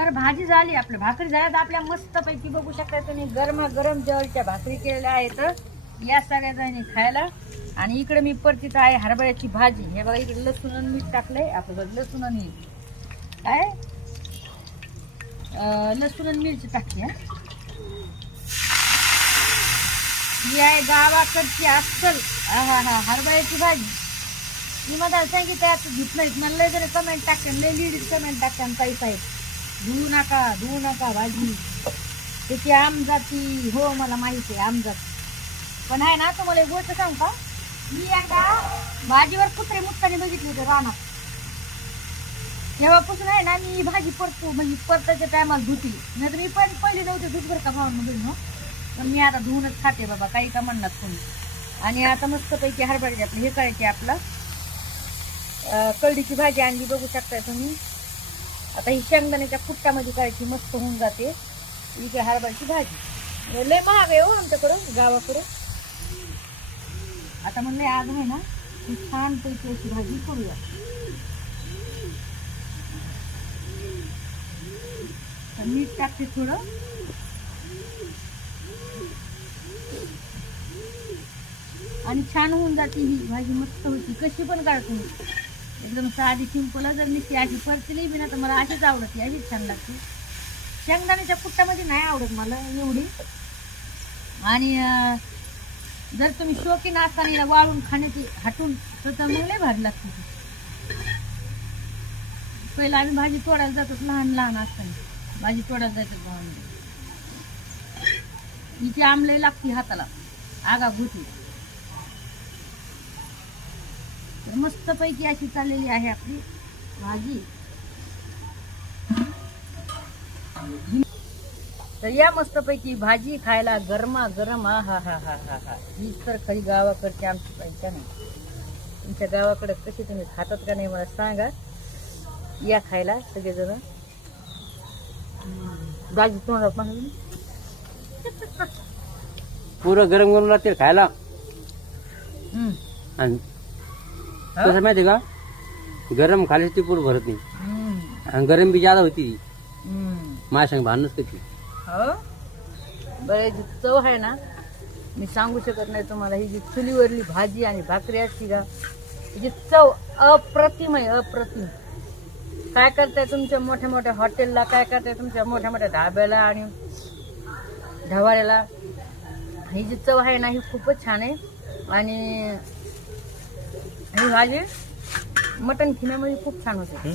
तर भाजी झाली, आपल्या भाकरी झाल्यात आपल्या मस्त पैकी बघू शकता तुम्ही गरमागरम ज्वारीच्या भाकरी केलेल्या आहेत या सगळ्या जणी खायला. आणि इकडे मी परतीत आहे हरभऱ्याची भाजी. हे बघा इकडे लसूण आणि मीठ टाकलंय आपलं, लसूण आणि काय लसूण आणि मिरची टाकते. ही आहे गावाकडची अस्सल हरभऱ्याची भाजी. मी मला सांगितलं आता घेतलं मला जरी कमेंट टाकते, लय लेडीज कमेंट टाकते काही पाहिजे धुवू नका भाजी त्याची आम जाती. हो मला माहिती आहे आम जाती, पण आहे ना तुम्हाला एक गोष्ट सांगू का, मी एकदा भाजीवर कुत्रे मुक्काने बघितले होते रानात. तेव्हापासून आहे ना मी भाजी परतो म्हणजे परताच्या टायमाला धुतली, नाही तर मी पण पहिली नव्हते दूध भर का भावना, पण मी आता धुवूनच खाते बाबा काही का म्हणणार कोणी. आणि आता मस्तपैकी हरभऱ्याची आपली हे करायची आपला कळडीची भाजी आणली बघू शकताय तुम्ही. आता ही शेंगदाण्याच्या कुट्टामध्ये करायची, मस्त होऊन जाते. इथे हरभऱ्याची भाजी लय महाग आहे हो आमच्याकडं गावाकडं. आता म्हणले आज आहे ना ही छान पैकी अशी भाजी करूया. मीठ टाकते थोडं आणि छान होऊन जाते ही भाजी, मस्त होती. कशी पण करा तुम्ही, एकदम साधी सिंपल. जर नुसती अशी परतली बी ना तर मला अशीच आवडते, अशीच छान लागते. शेंगदाण्याच्या कुट्टामध्ये नाही आवडत मला एवढी. आणि जर तुम्ही शौकीन असताना वाळून खाण्याची हटून तर मग लय भाजी लागते. पहिला आम्ही भाजी तोडायला जातो लहान असताना, भाजी तोडायला जायचं भावांमध्ये. हिची आमलई लागते हाताला आगा भुती. मस्त पैकी अशी चाललेली आहे आपली भाजी. तर या मस्त पैकी भाजी खायला गरमा गरम. हा ही तर खरी गावाकडची आमची पाहिजे नाही. तुमच्या गावाकडे कशी तुम्ही खातात का नाही मला सांगा. या खायला सगळेजण. भाजी तोंडात पुरं गरम गरम लागते खायला. आणि कसं माहिती का, गरम खाली ती पूर भरत नाही आणि गरम बी ज्यादा होती. माझ्या संग भांडणच कधी. हो बरं, जी चव आहे ना मी सांगू शकत नाही तुम्हाला. ही जी चुलीवरली भाजी आणि भाकरी असती का त्याची चव अप्रतिम आहे, अप्रतिम. काय करताय तुमच्या मोठ्या मोठ्या हॉटेलला, काय करताय तुमच्या मोठ्या मोठ्या ढाब्याला आणि ढवाळ्याला, ही जी चव आहे ना ही खूपच छान आहे. आणि ही भाजी मटण खिण्यामध्ये खूप छान होते.